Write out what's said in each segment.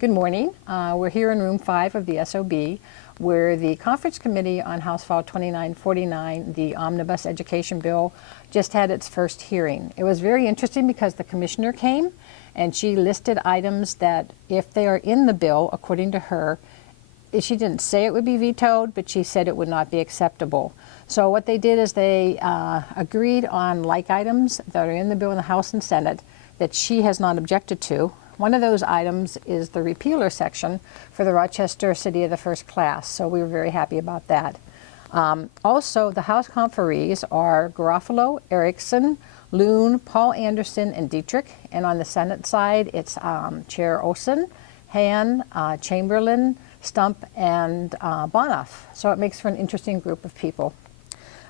Good morning. We're here in room 5 of the SOB where the Conference Committee on House File 2949, the Omnibus Education Bill, just had its first hearing. It was very interesting because the commissioner came and she listed items that if they are in the bill, according to her, she didn't say it would be vetoed, but she said it would not be acceptable. So what they did is they agreed on like items that are in the bill in the House and Senate that she has not objected to. One of those items is the repealer section for the Rochester City of the First Class, so we were very happy about that. Also, the House conferees are Garofalo, Erickson, Loon, Paul Anderson, and Dietrich. And on the Senate side, it's Chair Olson, Han, Chamberlain, Stump, and Bonoff. So it makes for an interesting group of people.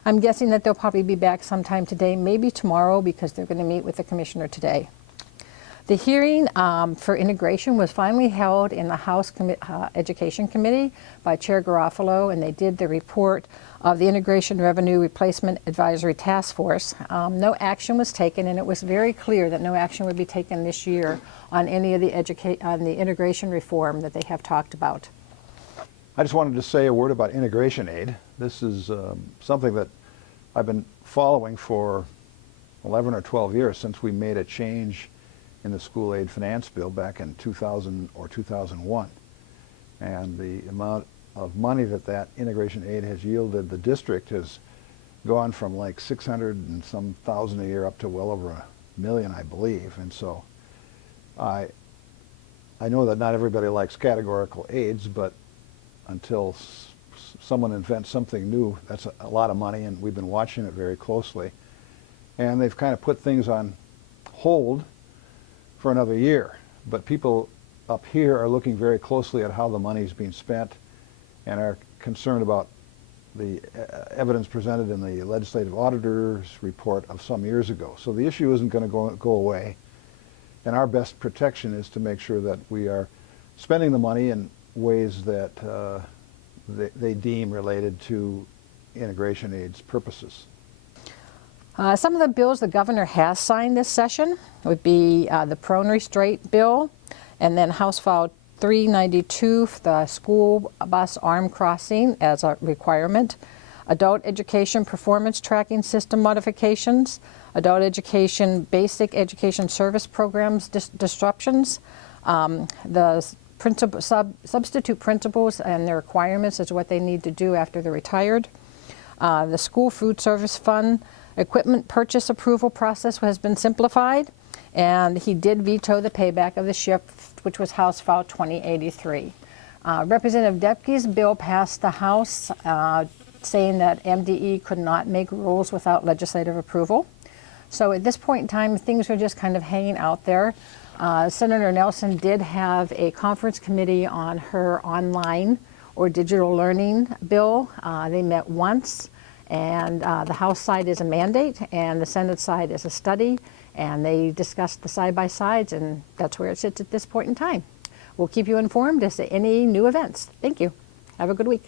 I'm guessing that they'll probably be back sometime today, maybe tomorrow, because they're going to meet with the commissioner today. The hearing for integration was finally held in the House Education Committee by Chair Garofalo, and they did the report of the Integration Revenue Replacement Advisory Task Force. No action was taken, and it was very clear that no action would be taken this year on any of the integration reform that they have talked about. I just wanted to say a word about integration aid. This is something that I've been following for 11 or 12 years since we made a change in the school aid finance bill back in 2000 or 2001. And the amount of money that integration aid has yielded the district has gone from like 600 and some thousand a year up to well over $1 million, I believe. And so I know that not everybody likes categorical aids, but until someone invents something new, that's a lot of money, and we've been watching it very closely. And they've kind of put things on hold for another year. But people up here are looking very closely at how the money is being spent and are concerned about the evidence presented in the legislative auditor's report of some years ago. So the issue isn't going to go away. And our best protection is to make sure that we are spending the money in ways that they deem related to integration aid's purposes. Some of the bills the governor has signed this session would be the prone restraint bill, and then House File 392, the school bus arm crossing as a requirement, adult education performance tracking system modifications, adult education basic education service programs disruptions, the substitute principals and their requirements is what they need to do after they're retired, the school food service fund, equipment purchase approval process has been simplified, and he did veto the payback of the shift, which was House File 2083. Representative Depke's bill passed the House saying that MDE could not make rules without legislative approval. So at this point in time, things are just kind of hanging out there. Senator Nelson did have a conference committee on her online or digital learning bill. They met once. And the House side is a mandate, and the Senate side is a study, and they discussed the side-by-sides, and that's where it sits at this point in time. We'll keep you informed as to any new events. Thank you. Have a good week.